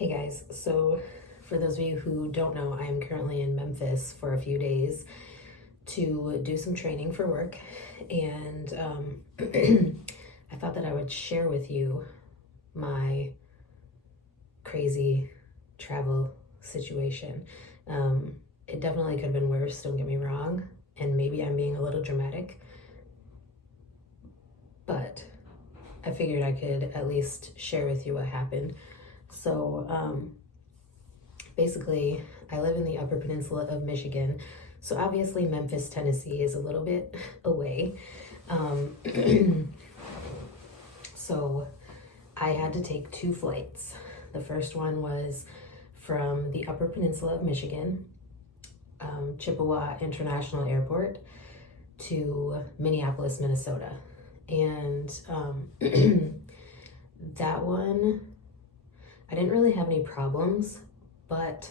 Hey guys, so for those of you who don't know, I'm currently in Memphis for a few days to do some training for work, and I thought that I would share with you my crazy travel situation. It definitely could have been worse, don't get me wrong, and maybe I'm being a little dramatic, but I figured I could at least share with you what happened. So, basically, I live in the Upper Peninsula of Michigan, so obviously Memphis, Tennessee is a little bit away. Um, so I had to take two flights. The first one was from the Upper Peninsula of Michigan, Chippewa International Airport, to Minneapolis, Minnesota. And that one, I didn't really have any problems, but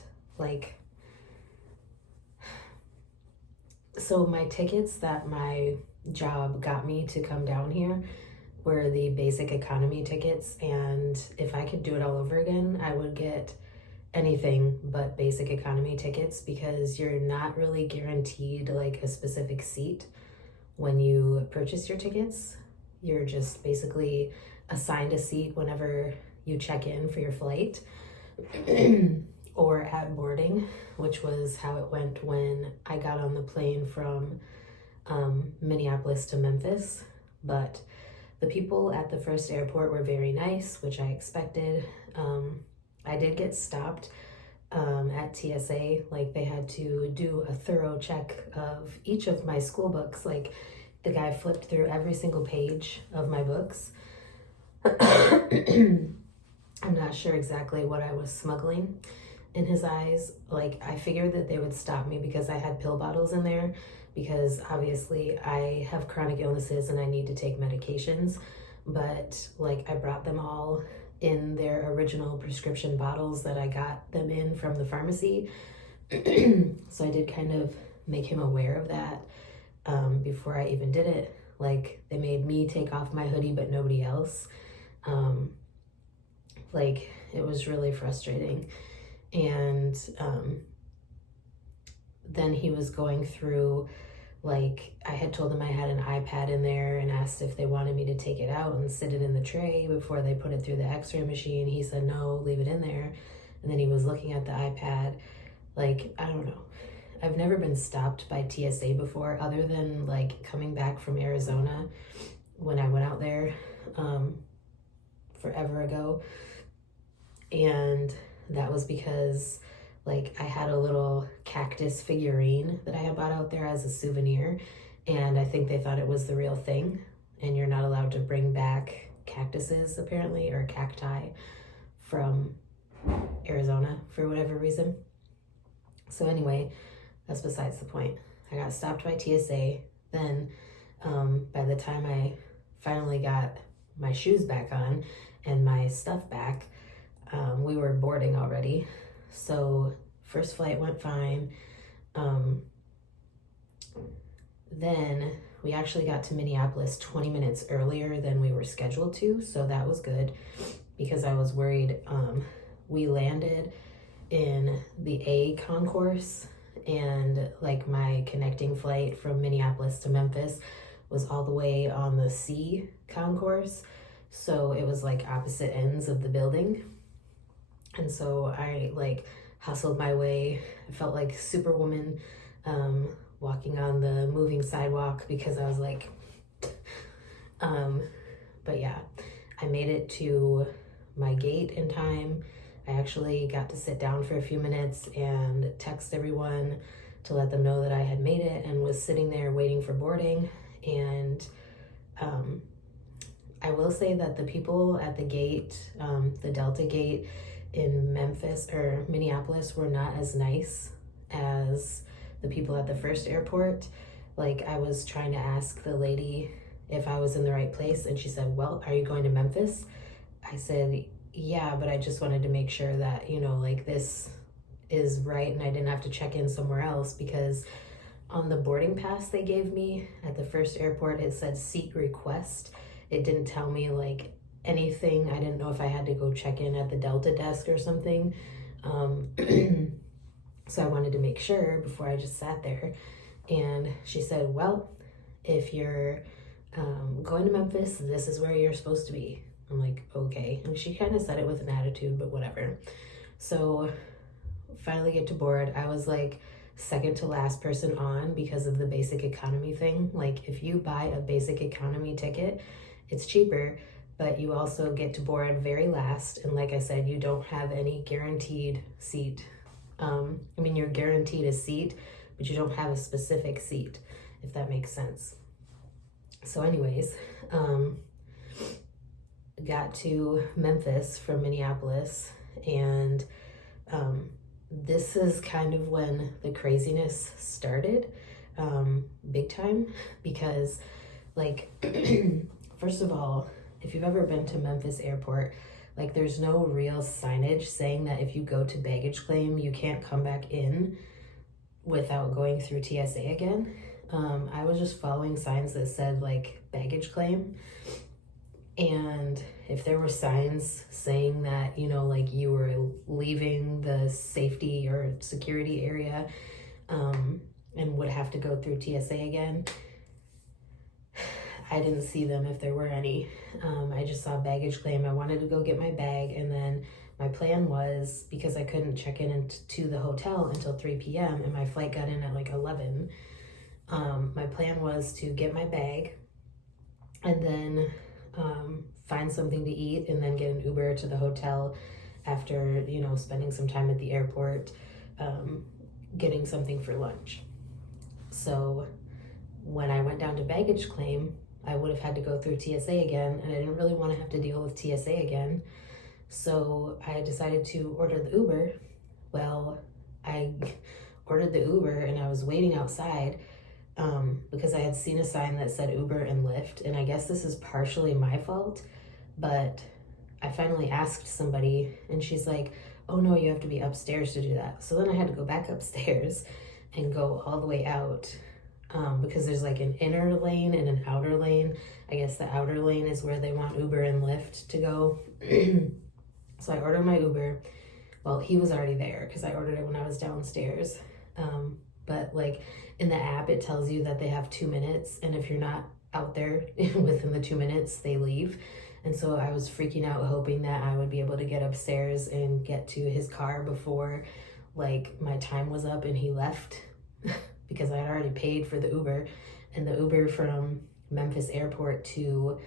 so my tickets that my job got me to come down here were the basic economy tickets, and if I could do it all over again, I would get anything but basic economy tickets, because you're not really guaranteed like a specific seat when you purchase your tickets. You're just basically assigned a seat whenever you check in for your flight or at boarding, which was how it went when I got on the plane from Minneapolis to Memphis. But the people at the first airport were very nice, which I expected. I did get stopped at TSA. Like, they had to do a thorough check of each of my school books. Like, the guy flipped through every single page of my books. I'm not sure exactly what I was smuggling in his eyes. Like, I figured that they would stop me because I had pill bottles in there, because obviously I have chronic illnesses and I need to take medications. But like, I brought them all in their original prescription bottles that I got them in from the pharmacy. So I did kind of make him aware of that before I even did it. Like, they made me take off my hoodie but nobody else. Like, it was really frustrating. And then he was going through, like, I had told him I had an iPad in there and asked if they wanted me to take it out and sit it in the tray before they put it through the x-ray machine. He said no, leave it in there. And then he was looking at the iPad. Like, I don't know. I've never been stopped by TSA before, other than like coming back from Arizona when I went out there forever ago. And that was because like I had a little cactus figurine that I had bought out there as a souvenir, and I think they thought it was the real thing, and you're not allowed to bring back cactuses apparently, or cacti, from Arizona for whatever reason. So anyway, that's besides the point. I got stopped by TSA. Then by the time I finally got my shoes back on and my stuff back, we were boarding already. So first flight went fine. Then we actually got to Minneapolis 20 minutes earlier than we were scheduled to, so that was good, because I was worried. We landed in the A concourse, and like my connecting flight from Minneapolis to Memphis was all the way on the C concourse, so it was like opposite ends of the building. And so I like hustled my way. I felt like Superwoman walking on the moving sidewalk, because I was like, but yeah, I made it to my gate in time. I actually got to sit down for a few minutes and text everyone to let them know that I had made it, and was sitting there waiting for boarding. And I will say that the people at the gate, the Delta gate in Memphis or Minneapolis, were not as nice as the people at the first airport. Like, I was trying to ask the lady if I was in the right place, and she said, well, are you going to Memphis? I said, yeah, but I just wanted to make sure that, you know, like, this is right and I didn't have to check in somewhere else, because on the boarding pass they gave me at the first airport, it said seat request. It didn't tell me like anything. I didn't know if I had to go check in at the Delta desk or something. So I wanted to make sure before I just sat there. And she said, well, if you're going to Memphis, this is where you're supposed to be. I'm like, okay. And she kind of said it with an attitude, but whatever. So finally get to board. I was like second to last person on because of the basic economy thing. Like if you buy a basic economy ticket, it's cheaper, but you also get to board very last. And like I said, you don't have any guaranteed seat. I mean, you're guaranteed a seat, but you don't have a specific seat, if that makes sense. So anyways, got to Memphis from Minneapolis, and this is kind of when the craziness started, big time, because like, first of all, if you've ever been to Memphis airport, like there's no real signage saying that if you go to baggage claim, you can't come back in without going through TSA again. I was just following signs that said like baggage claim. And if there were signs saying that, you know, like you were leaving the safety or security area and would have to go through TSA again, I didn't see them if there were any. I just saw baggage claim. I wanted to go get my bag, and then my plan was, because I couldn't check in to the hotel until 3 p.m. and my flight got in at like 11, my plan was to get my bag and then find something to eat and then get an Uber to the hotel after, you know, spending some time at the airport, getting something for lunch. So when I went down to baggage claim, I would have had to go through TSA again, and I didn't really want to have to deal with TSA again. So I decided to order the Uber. Well, I ordered the Uber and I was waiting outside because I had seen a sign that said Uber and Lyft, and I guess this is partially my fault, but I finally asked somebody and she's like, oh no, you have to be upstairs to do that. So then I had to go back upstairs and go all the way out because there's like an inner lane and an outer lane. I guess the outer lane is where they want Uber and Lyft to go. So I ordered my Uber. Well, he was already there because I ordered it when I was downstairs. But like in the app, it tells you that they have 2 minutes. And if you're not out there within the 2 minutes, they leave. And so I was freaking out, hoping that I would be able to get upstairs and get to his car before like my time was up and he left because I had already paid for the Uber. And the Uber from Memphis airport to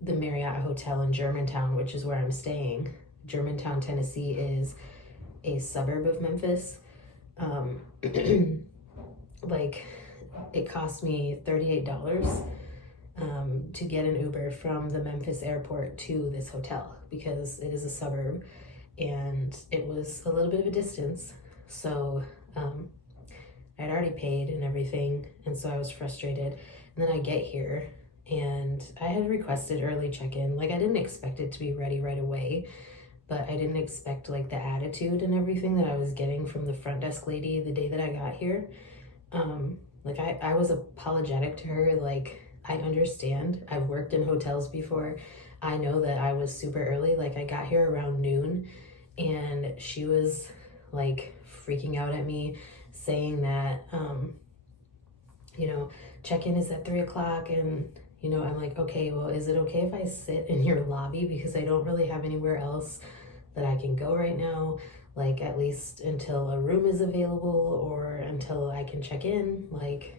the Marriott Hotel in Germantown, which is where I'm staying. Germantown, Tennessee is a suburb of Memphis. Like it cost me $38 to get an Uber from the Memphis airport to this hotel because it is a suburb and it was a little bit of a distance. So I'd already paid and everything, and so I was frustrated. And then I get here and I had requested early check-in. Like I didn't expect it to be ready right away, but I didn't expect like the attitude and everything that I was getting from the front desk lady the day that I got here. Like I was apologetic to her. Like I understand, I've worked in hotels before. I know that I was super early. Like I got here around noon and she was like freaking out at me saying that, you know, check-in is at 3 o'clock. And, you know, I'm like, okay, well, is it okay if I sit in your lobby? Because I don't really have anywhere else that I can go right now. Like at least until a room is available or until I can check in. Like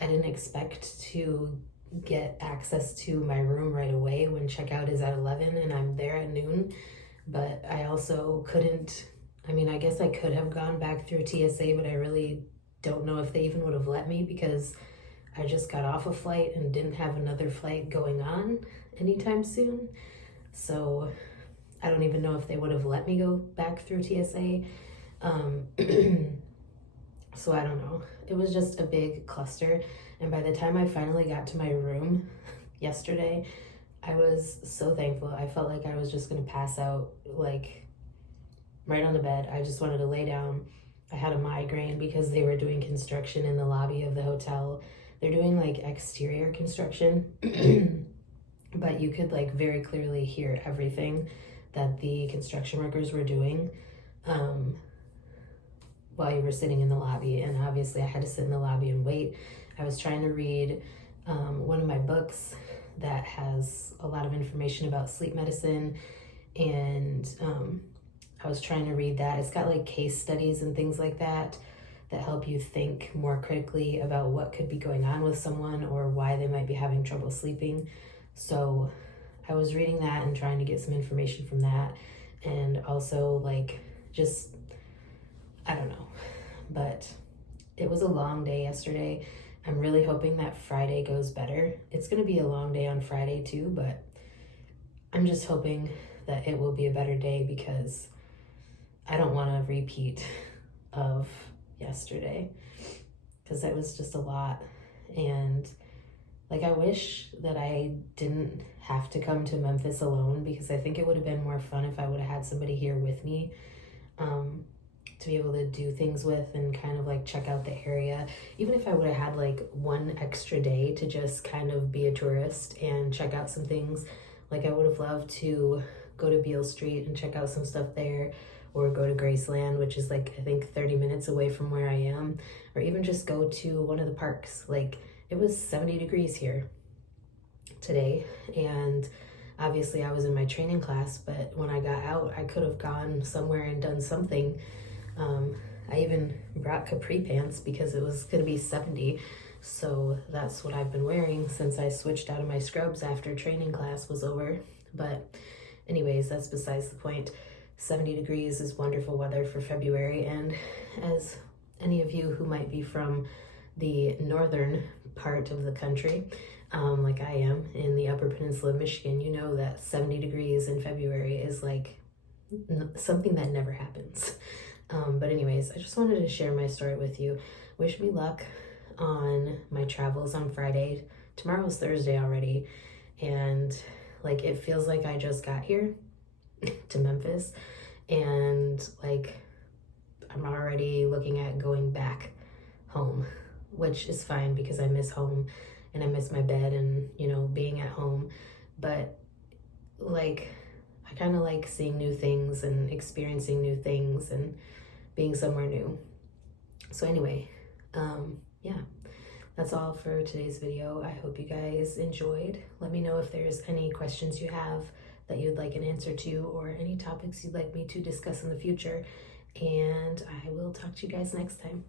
I didn't expect to get access to my room right away when checkout is at 11 and I'm there at noon. But I also couldn't, I mean, I guess I could have gone back through TSA, but I really don't know if they even would have let me because I just got off a flight and didn't have another flight going on anytime soon. So I don't even know if they would have let me go back through TSA. So I don't know. It was just a big cluster. And by the time I finally got to my room yesterday, I was so thankful. I felt like I was just gonna pass out, like right on the bed. I just wanted to lay down. I had a migraine because they were doing construction in the lobby of the hotel. They're doing like exterior construction. but you could like very clearly hear everything that the construction workers were doing while you were sitting in the lobby. And obviously I had to sit in the lobby and wait. I was trying to read one of my books that has a lot of information about sleep medicine, and I was trying to read that. It's got like case studies and things like that help you think more critically about what could be going on with someone or why they might be having trouble sleeping. So I was reading that and trying to get some information from that, and also like just, I don't know, but it was a long day yesterday. I'm really hoping that Friday goes better. It's going to be a long day on Friday too, but I'm just hoping that it will be a better day because I don't want a repeat of yesterday, because it was just a lot. And like, I wish that I didn't have to come to Memphis alone, because I think it would have been more fun if I would have had somebody here with me to be able to do things with and kind of like check out the area. Even if I would have had like one extra day to just kind of be a tourist and check out some things, like I would have loved to go to Beale Street and check out some stuff there, or go to Graceland, which is like I think 30 minutes away from where I am, or even just go to one of the parks. Like, it was 70 degrees here today, and obviously I was in my training class, but when I got out I could have gone somewhere and done something. I even brought capri pants because it was going to be 70, so that's what I've been wearing since I switched out of my scrubs after training class was over. But anyways, that's besides the point. 70 degrees is wonderful weather for February, and as any of you who might be from the northern part of the country, like I am in the Upper Peninsula of Michigan, you know that 70 degrees in February is like something that never happens. But anyways, I just wanted to share my story with you. Wish me luck on my travels on Friday. Tomorrow's Thursday already, and like it feels like I just got here to Memphis, and like I'm already looking at going back home, which is fine because I miss home and I miss my bed and, you know, being at home. But like, I kind of like seeing new things and experiencing new things and being somewhere new. So anyway, yeah, that's all for today's video. I hope you guys enjoyed. Let me know if there's any questions you have that you'd like an answer to, or any topics you'd like me to discuss in the future. And I will talk to you guys next time.